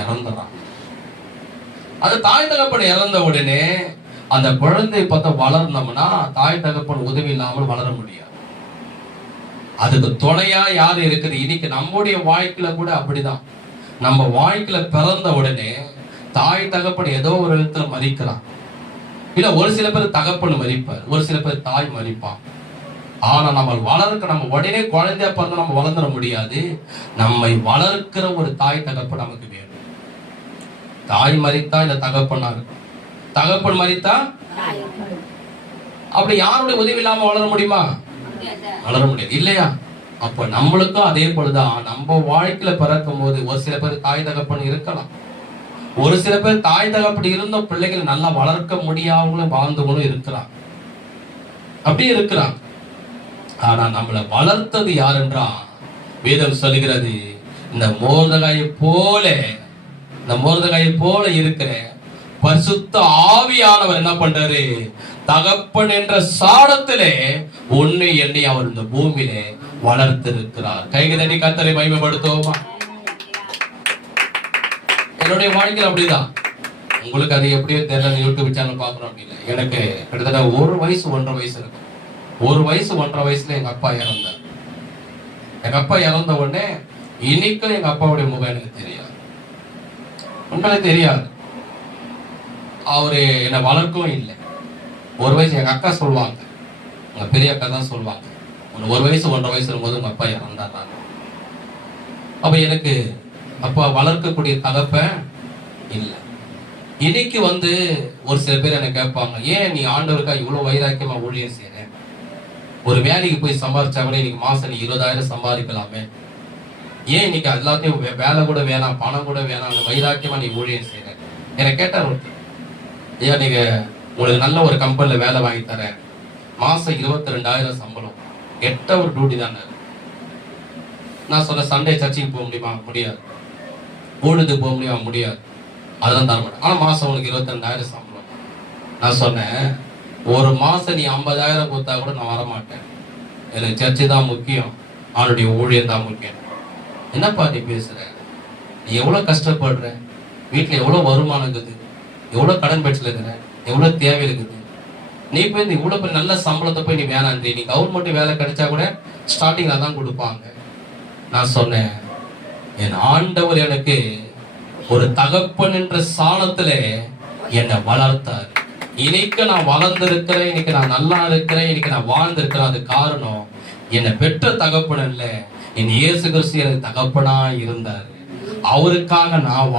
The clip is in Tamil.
தகப்பன் இறந்துறான். அது தாய் தகப்பன் இறந்த உடனே அந்த குழந்தை பார்த்தா வளர்ந்தோம்னா தாய் தகப்பன் உதவி இல்லாமல் வளர முடியாது. அதுக்கு துணையா யாரு இருக்குது? இன்னைக்கு நம்முடைய வாழ்க்கையில கூட அப்படிதான். நம்ம வாழ்க்கையில பிறந்த உடனே தாய் தகப்பன் ஏதோ ஒரு இடத்துல மதிக்கிறான். இல்ல ஒரு சில பேர் தகப்பன் மதிப்பார், ஒரு சில பேர் தாய் மதிப்பான். ஆனா நம்ம வளர்க்க, நம்ம உடனே குழந்தையா பிறந்த நம்ம வளர்ந்துட முடியாது. நம்மை வளர்க்கிற ஒரு தாய் தகப்பன் நமக்கு வேணும். தாய் மறித்தா இல்ல தகப்பனா இருக்கும், தகப்பன் மறித்தா அப்படி யாருடைய உதவி இல்லாம வளர முடியுமா? வளர முடியாது இல்லையா? அப்ப நம்மளுக்கும் அதே போலதான். நம்ம வாழ்க்கையில பிறக்கும் போது ஒரு சில பேர் தாய் தகப்பன் இருக்கலாம், ஒரு சில பேர் தாய் தகப்பன் இருந்தும் பிள்ளைகளை நல்லா வளர்க்க முடியாமலும் வாழ்ந்தவங்களும் இருக்கிறான், அப்படி இருக்கிறான். ஆனா நம்மளை வளர்த்தது யாருன்றா வேதம் சொல்லுகிறது, இந்த மோர்தகாயை போல, இந்த மோர்தகாயை போல இருக்கிற பரிசுத்த ஆவியானவர் என்ன பண்றாரு? தகப்பன் என்ற சாடத்திலே உன்னை என்னை அவர் இந்த பூமியிலே வளர்த்திருக்கிறார். கைகளை கர்த்தரை மகிமைப்படுத்துவோமா? என்னுடைய வாழ்க்கையில் அப்படிதான். உங்களுக்கு அது எப்படியோ தெரியல, யூடியூப் சேனல் பாக்குறோம் அப்படின்னு. எனக்கு கிட்டத்தட்ட 1 வயசு 1.5 வயசு இருக்கும். 1 வயசு 1.5 வயசுல எங்க அப்பா இறந்தார். எங்க அப்பா இறந்த உடனே இன்னைக்கும் எங்க அப்பாவுடைய முகம் எனக்கு தெரியாது, உங்களுக்கு தெரியாது. அவரு என்னை வளர்க்கவும் இல்லை. 1 வயசு எங்க அக்கா சொல்லுவாங்க, எங்க பெரிய அக்கா தான் சொல்லுவாங்க, 1 வயசு 1.5 வயசு இருக்கும்போது உங்க அப்பா இறந்தார். அப்ப எனக்கு அப்பா வளர்க்கக்கூடிய தகப்பன் இல்லை. இன்னைக்கு ஒரு சில பேர் என்ன கேட்பாங்க, ஏன் நீ ஆண்டவருக்கா இவ்வளவு வைராக்கியமா ஊழியம் செய்யற? ஒரு வேலைக்கு போய் சம்பாதிச்சா கூட இன்னைக்கு மாசம் நீ 20,000 சம்பாதிக்கலாமே, ஏன் இன்னைக்கு எல்லாத்தையும் வேலை கூட வேணாம், பணம் கூட வேணாம், வைராக்கியமா நீ ஊழியம் செய்யற? என்னை கேட்டார் ஒருத்தர், ஐயா நீங்க உங்களுக்கு நல்ல ஒரு கம்பெனில வேலை வாங்கி தரேன், மாசம் 22,000 சம்பளம், 8 hour டியூட்டி தானே. நான் சொன்ன சண்டே சர்ச்சுக்கு போக முடியுமா? முடியாது. ஊழலுக்கு போக முடியுமா? முடியாது. அதெல்லாம் தர மாட்டேன். ஆனா மாசம் உனக்கு 22,000 சம்பளம். நான் சொன்னேன், ஒரு மாசம் நீ 50,000 கொடுத்தா கூட நான் வரமாட்டேன், எனக்கு சர்ச்சு தான் முக்கியம், அவனுடைய ஊழியம் தான் முக்கியம். என்னப்பா நீ பேசுற? நீ எவ்வளவு கஷ்டப்படுற, வீட்டுல எவ்வளவு வருமானம் இருக்குது, எவ்வளவு கடன் பெற்று இருக்கிற, எவ்வளவு தேவை இருக்குது, நீ போய் இந்த இவ்வளவு பேர் நல்ல சம்பளத்தை போய் நீ வேணான்றி, நீ கவர்மெண்ட் வேலை கிடைச்சா கூட ஸ்டார்டிங்ல தான் கொடுப்பாங்க. நான் சொன்னேன், என் ஆண்டவர் எனக்கு ஒரு தகப்பன் என்ற சாணத்துல என்னை வளர்த்தார். இன்னைக்கு நான் வளர்ந்திருக்கிறேன், இன்னைக்கு நான் நல்லா இருக்கிறேன், இன்னைக்கு நான் வாழ்ந்திருக்கிறேன். அது காரணம் என்னை பெற்ற தகப்பன் அல்ல, என் இயேசு கிறிஸ்து எனக்கு தகப்பனா இருந்தாரு. அவருக்காக நான்